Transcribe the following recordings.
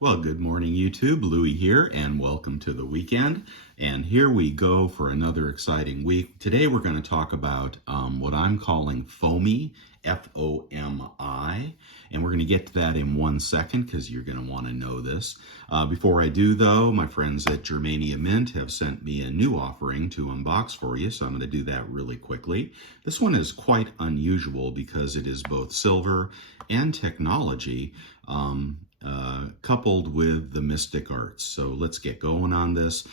Well, good morning, YouTube. Louie here, and welcome to the weekend. And here we go for another exciting week. Today we're going to talk about what I'm calling FOMI, F-O-M-I. And we're going to get to that in 1 second because you're going to want to know this. Before I do, though, my friends at Germania Mint have sent me a new offering to unbox for you, so I'm going to do that really quickly. This one is quite unusual because it is both silver and technology. Coupled with the mystic arts. So let's get going on this.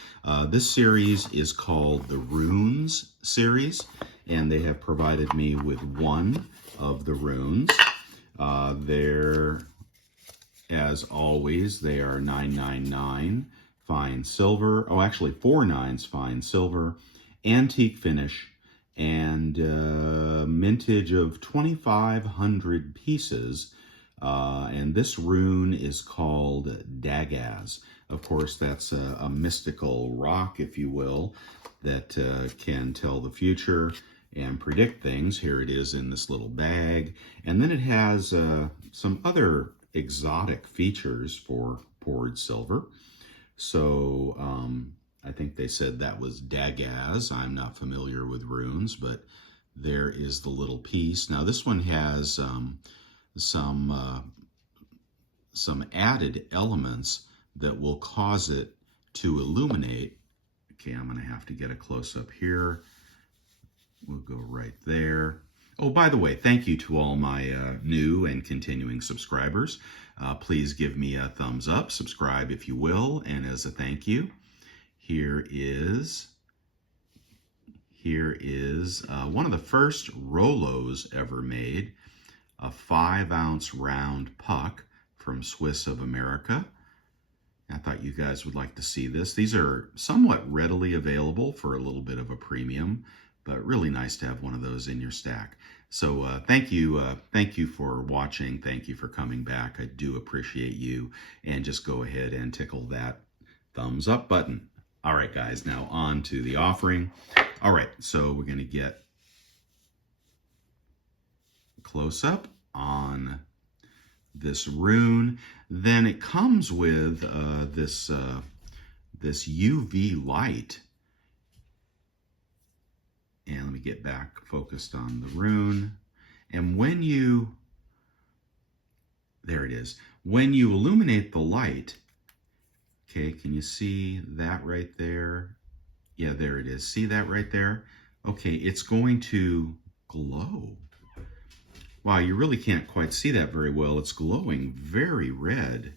This series is called the Runes series, and they have provided me with one of the runes. They're, as always, they are 999 fine silver. Oh, actually 4 nines fine silver, antique finish, and mintage of 2,500 pieces. And this rune is called Dagaz. Of course, that's a mystical rock, if you will, that can tell the future and predict things. Here it is in this little bag. And then it has some other exotic features for poured silver. So I think they said that was Dagaz. I'm not familiar with runes, but there is the little piece. Now this one has some added elements that will cause it to illuminate. Okay, I'm going to have to get a close-up here. We'll go right there. Oh, by the way, thank you to all my new and continuing subscribers. Please give me a thumbs up, subscribe if you will, and as a thank you, here is one of the first Rolos ever made, a 5-ounce round puck from Swiss of America. I thought you guys would like to see this. These are somewhat readily available for a little bit of a premium, but really nice to have one of those in your stack. So thank you for watching. Thank you for coming back. I do appreciate you. And just go ahead and tickle that thumbs up button. All right, guys, now on to the offering. All right, so we're going to get close up on this rune. Then it comes with this UV light. And let me get back focused on the rune. And when you, there it is, when you illuminate the light, okay, can you see that right there? Yeah, there it is. See that right there? Okay, it's going to glow. Wow, you really can't quite see that very well. It's glowing very red.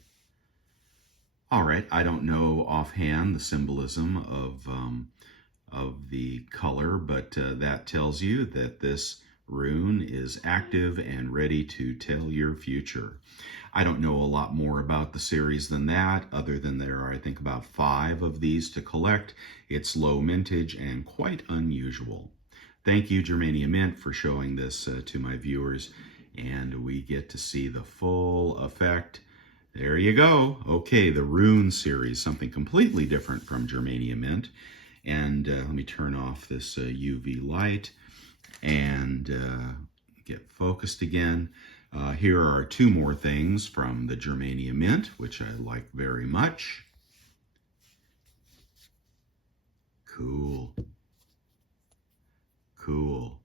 All right, I don't know offhand the symbolism of the color, but that tells you that this rune is active and ready to tell your future. I don't know a lot more about the series than that, other than there are, I think, about 5 of these to collect. It's low mintage and quite unusual. Thank you, Germania Mint, for showing this to my viewers, and we get to see the full effect. There you go. Okay, the Rune series, something completely different from Germania Mint. And let me turn off this UV light and get focused again. Here are 2 more things from the Germania Mint, which I like very much. Cool. Cool.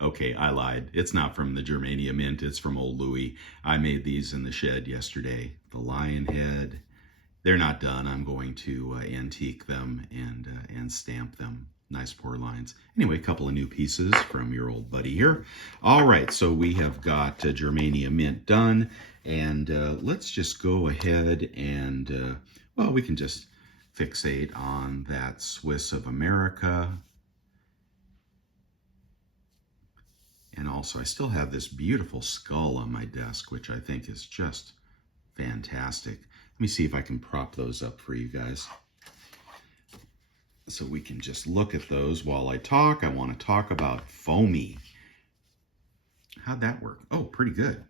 Okay, I lied. It's not from the Germania Mint. It's from old Louie. I made these in the shed yesterday. The lion head. They're not done. I'm going to antique them and stamp them. Nice pour lines. Anyway, a couple of new pieces from your old buddy here. All right, so we have got Germania Mint done. And let's just go ahead and, well, we can just fixate on that Swiss of America. And also, I still have this beautiful skull on my desk, which I think is just fantastic. Let me see if I can prop those up for you guys, so we can just look at those while I talk. I want to talk about FOMI. How'd that work? Oh, pretty good.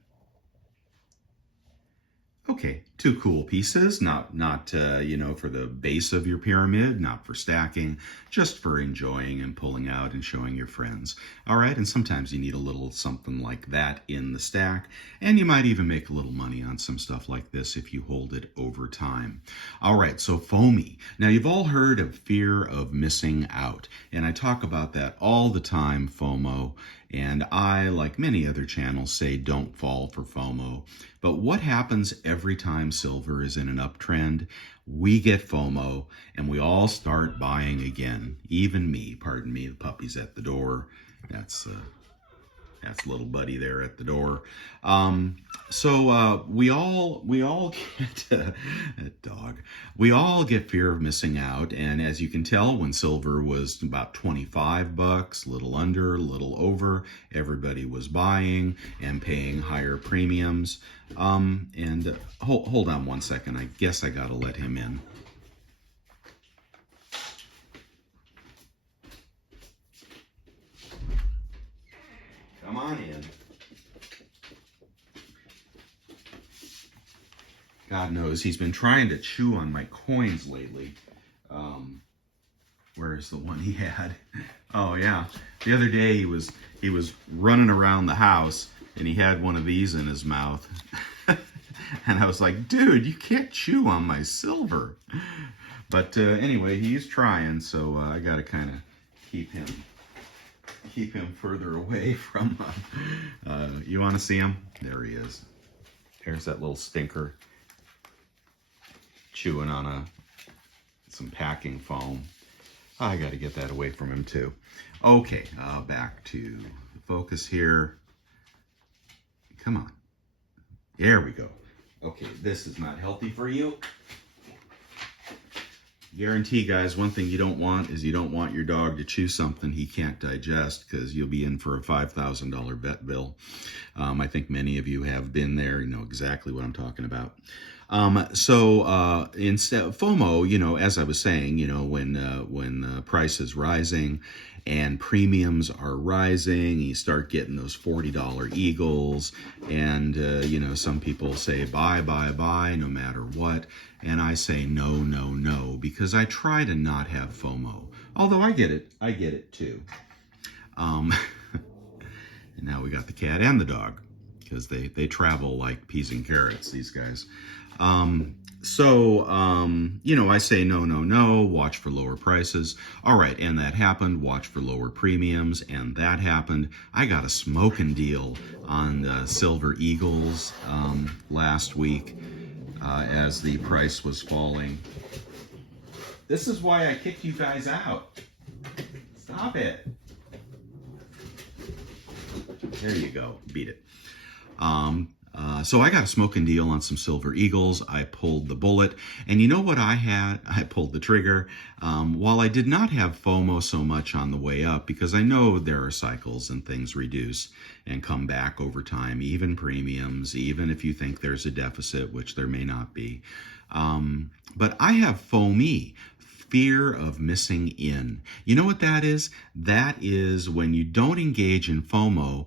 Okay, two cool pieces, not you know, for the base of your pyramid, not for stacking, just for enjoying and pulling out and showing your friends. All right, and sometimes you need a little something like that in the stack, and you might even make a little money on some stuff like this if you hold it over time. All right, so FOMI. Now, you've all heard of fear of missing out, and I talk about that all the time, FOMO, and I, like many other channels, say don't fall for FOMO. But what happens every time silver is in an uptrend? We get FOMO and we all start buying again. Even me, pardon me, the puppy's at the door. That's little buddy there at the door. We all get that dog. We all get fear of missing out, and as you can tell, when silver was about 25 bucks, little under, little over, everybody was buying and paying higher premiums. Hold on one second. I guess I gotta let him in. Come on in. God knows he's been trying to chew on my coins lately. Where's the one he had? Oh yeah, the other day he was running around the house and he had one of these in his mouth. And I was like, dude, you can't chew on my silver. But anyway, he's trying, so I gotta kind of keep him further away from. You want to see him? There he is. There's that little stinker chewing on some packing foam. I got to get that away from him too. Okay, back to the focus here. Come on. There we go. Okay, this is not healthy for you. Guarantee, guys, one thing you don't want is you don't want your dog to chew something he can't digest, because you'll be in for a $5,000 vet bill. I think many of you have been there. You know exactly what I'm talking about. Instead of FOMO, you know, as I was saying, you know, when the price is rising and premiums are rising, you start getting those $40 eagles, and you know, some people say buy, buy, buy, no matter what, and I say no, no, no, because I try to not have FOMO. Although I get it too. And now we got the cat and the dog, because they travel like peas and carrots, these guys. You know, I say no, no, no, watch for lower prices. All right, and that happened. Watch for lower premiums, and that happened. I got a smoking deal on Silver Eagles last week as the price was falling. This is why I kicked you guys out. Stop it. There you go. Beat it. So I got a smoking deal on some Silver Eagles. I pulled the bullet, and you know what I had? I pulled the trigger. While I did not have FOMO so much on the way up, because I know there are cycles and things reduce and come back over time, even premiums, even if you think there's a deficit, which there may not be. But I have FOMI, fear of missing in. You know what that is? That is when you don't engage in FOMO,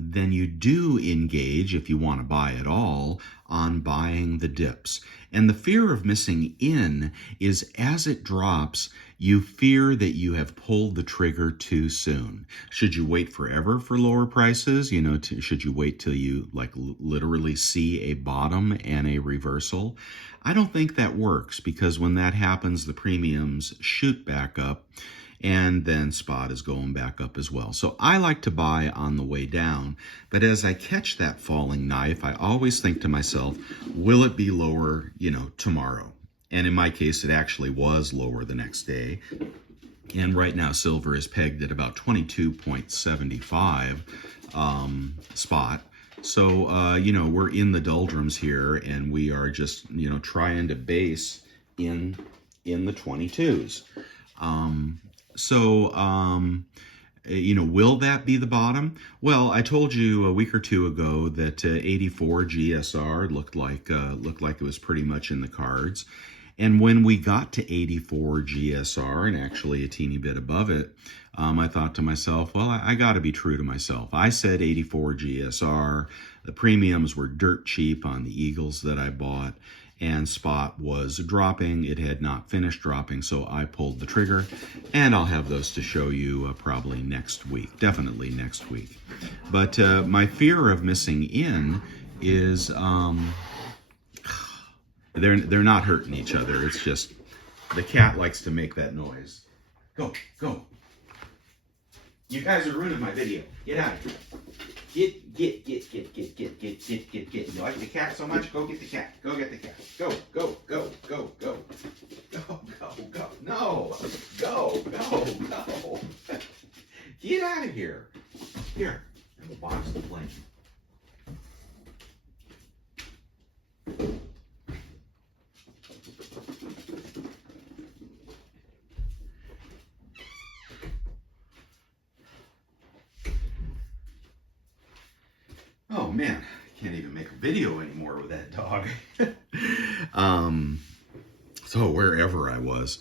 then you do engage, if you want to buy at all, on buying the dips. And the fear of missing in is, as it drops, you fear that you have pulled the trigger too soon. Should you wait forever for lower prices? You know, should you wait till you literally see a bottom and a reversal? I don't think that works, because when that happens, the premiums shoot back up, and then spot is going back up as well. So I like to buy on the way down, but as I catch that falling knife, I always think to myself, will it be lower, you know, tomorrow? And in my case, it actually was lower the next day. And right now, silver is pegged at about 22.75 spot. So, you know, we're in the doldrums here, and we are just, you know, trying to base in the 22s. You know, will that be the bottom? Well, I told you a week or two ago that 84 GSR looked like it was pretty much in the cards. And when we got to 84 GSR, and actually a teeny bit above it, I thought to myself, well, I got to be true to myself. I said 84 GSR. The premiums were dirt cheap on the Eagles that I bought, and spot was dropping. It had not finished dropping, so I pulled the trigger, and I'll have those to show you probably next week, definitely next week. But my fear of missing in is they're not hurting each other. It's just the cat likes to make that noise. Go, go. You guys are ruining my video. Get out of here. Get. You like the cat so much? Go get the cat. Go get the cat. Go. Go. No. Go. Get out of here. Here. I will box the plane. Oh man, I can't even make a video anymore with that dog. So wherever I was,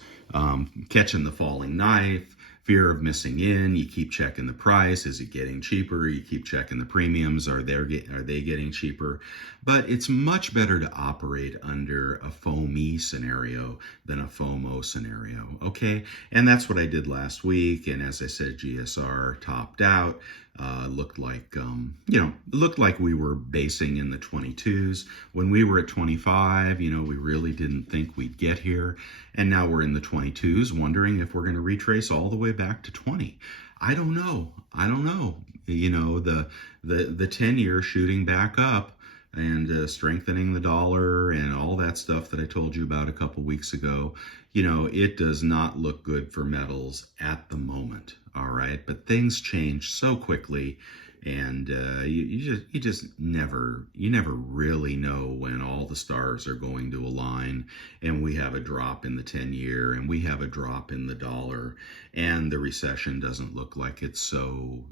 catching the falling knife, fear of missing in, you keep checking the price. Is it getting cheaper? You keep checking the premiums. Are they getting cheaper? But it's much better to operate under a FOMI scenario than a FOMO scenario, okay? And that's what I did last week. And as I said, GSR topped out. Looked like we were basing in the 22s. When we were at 25, we really didn't think we'd get here. And now we're in the 22s, wondering if we're going to retrace all the way back to 20. I don't know. The 10-year shooting back up and strengthening the dollar and all that stuff that I told you about a couple weeks ago, it does not look good for metals at the moment. All right, but things change so quickly, and you just never really know when all the stars are going to align, and we have a drop in the 10-year, and we have a drop in the dollar, and the recession doesn't look like it's so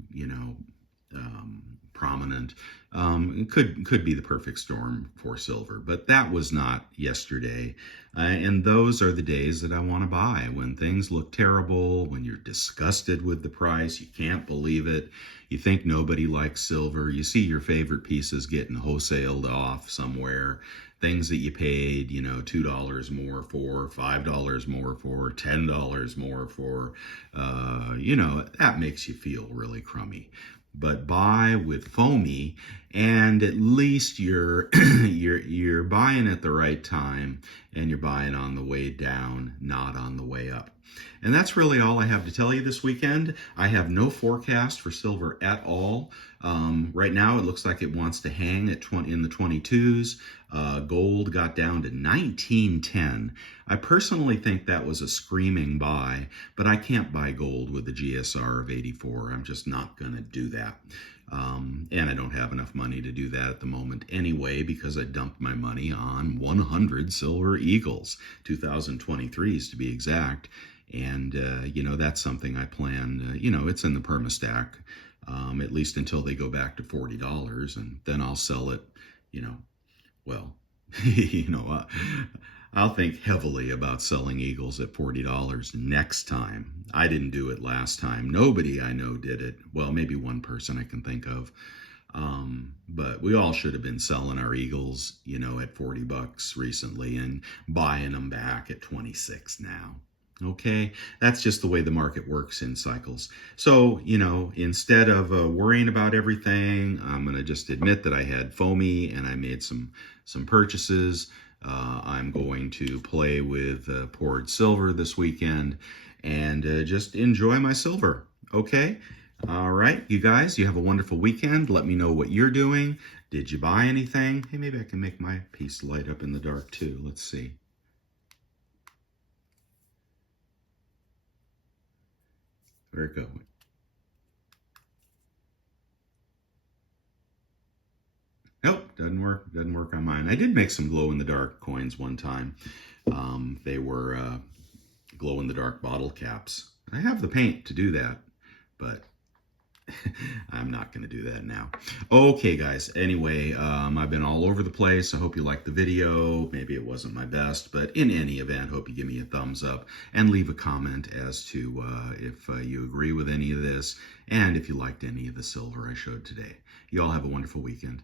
prominent. It could be the perfect storm for silver, but that was not yesterday. And those are the days that I want to buy, when things look terrible, when you're disgusted with the price, you can't believe it, you think nobody likes silver, you see your favorite pieces getting wholesaled off somewhere, things that you paid, $2 more for, $5 more for, $10 more for, that makes you feel really crummy. But buy with FOMI, and at least you're you're buying at the right time, and you're buying on the way down, not on the way up. And that's really all I have to tell you this weekend. I have no forecast for silver at all. Right now, it looks like it wants to hang at in the 22s. Gold got down to 1910. I personally think that was a screaming buy, but I can't buy gold with the GSR of 84. I'm just not going to do that. And I don't have enough money to do that at the moment anyway, because I dumped my money on 100 silver eagles, 2023s to be exact. And, that's something I plan, it's in the perma stack, at least until they go back to $40, and then I'll sell it, I'll think heavily about selling eagles at $40 next time. I didn't do it last time. Nobody I know did it. Well, maybe one person I can think of. But we all should have been selling our eagles, at $40 recently and buying them back at 26 now. Okay, that's just the way the market works in cycles. So, instead of worrying about everything, I'm going to just admit that I had FOMI and I made some purchases. I'm going to play with poured silver this weekend and just enjoy my silver. Okay? All right, you guys, you have a wonderful weekend. Let me know what you're doing. Did you buy anything? Hey, maybe I can make my piece light up in the dark too. Let's see. Where'd it go? Nope, doesn't work. Doesn't work on mine. I did make some glow-in-the-dark coins one time. They were glow-in-the-dark bottle caps. I have the paint to do that, but I'm not going to do that now. Okay, guys. Anyway, I've been all over the place. I hope you liked the video. Maybe it wasn't my best, but in any event, hope you give me a thumbs up and leave a comment as to if you agree with any of this and if you liked any of the silver I showed today. You all have a wonderful weekend.